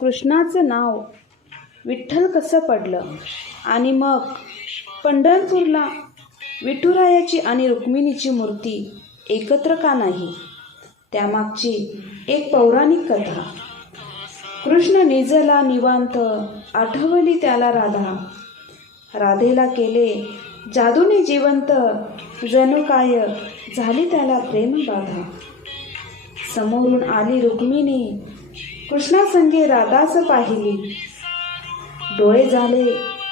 कृष्णाचं नाव विठ्ठल कसं पडलं? आणि मग पंढरपूरला विठुरायाची आणि रुक्मिणीची मूर्ती एकत्र का नाही? त्यामागची एक पौराणिक कथा. कृष्ण निजला निवांत आठवली त्याला राधा. राधेला केले जादूने जिवंत जनुकाय झाली त्याला प्रेम बाधा समोरून आली रुक्मिणी कृष्णा संगे राधास पाहिली. डोळे झाले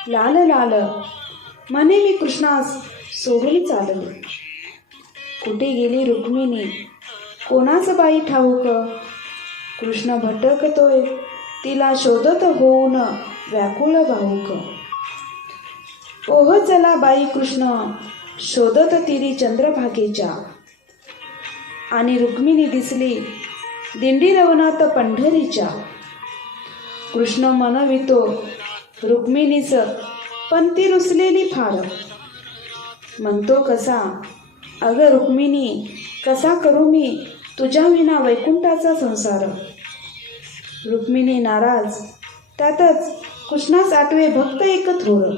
लाल लाल. मने मी कृष्णास सोडून चालले. कुठे गेली रुक्मिणी? कोणाच बाई ठाऊक? कृष्ण भटकतोय तिला शोधत होऊन व्याकुळ भाऊक. ओह चला बाई कृष्ण शोधत तिरी चंद्रभागेच्या. आणि रुक्मिणी दिसली दिंडी रवनात पंढरीच्या. कृष्ण मनवितो रुक्मिणीच पण ती रुसलेली फार. म्हणतो कसा अगं रुक्मिणी कसा करू मी तुझ्या विना वैकुंठाचा संसार? रुक्मिणी नाराज त्यातच कृष्णास आठवे भक्त एक थोर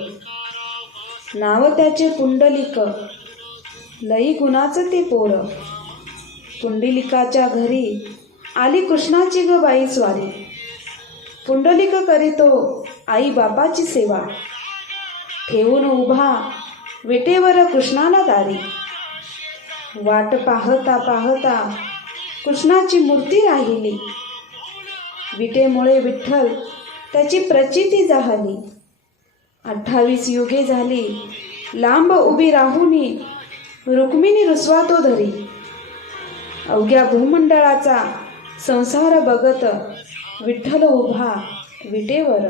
नाव त्याचे पुंडलिक लई गुणाचं ते पोर पुंडलिकाच्या घरी आली कृष्णाची ग बाई स्वारी. पुंडलिक करीतो आई बापाची सेवा. ठेवून उभा विटेवर कृष्णाला दारी. वाट पाहता पाहता कृष्णाची मूर्ती राहिली. विटेमुळे विठ्ठल त्याची प्रचिती जाहली. अठ्ठावीस युगे झाली. लांब उभी राहुनी रुक्मिणी रुसवा तो धरी. अवघ्या भूमंडळाचा संसार बघत विठ्ठल उभा विटेवर.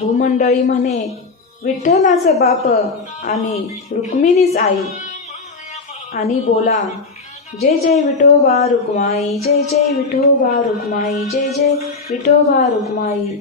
भूमंडळी म्हणे विठ्ठलाचं बाप आणि रुक्मिणीच आई. आणि बोला जय जय विठोबा रुक्माई जय जय विठोबा रुक्माई जय जय विठोबा रुक्माई.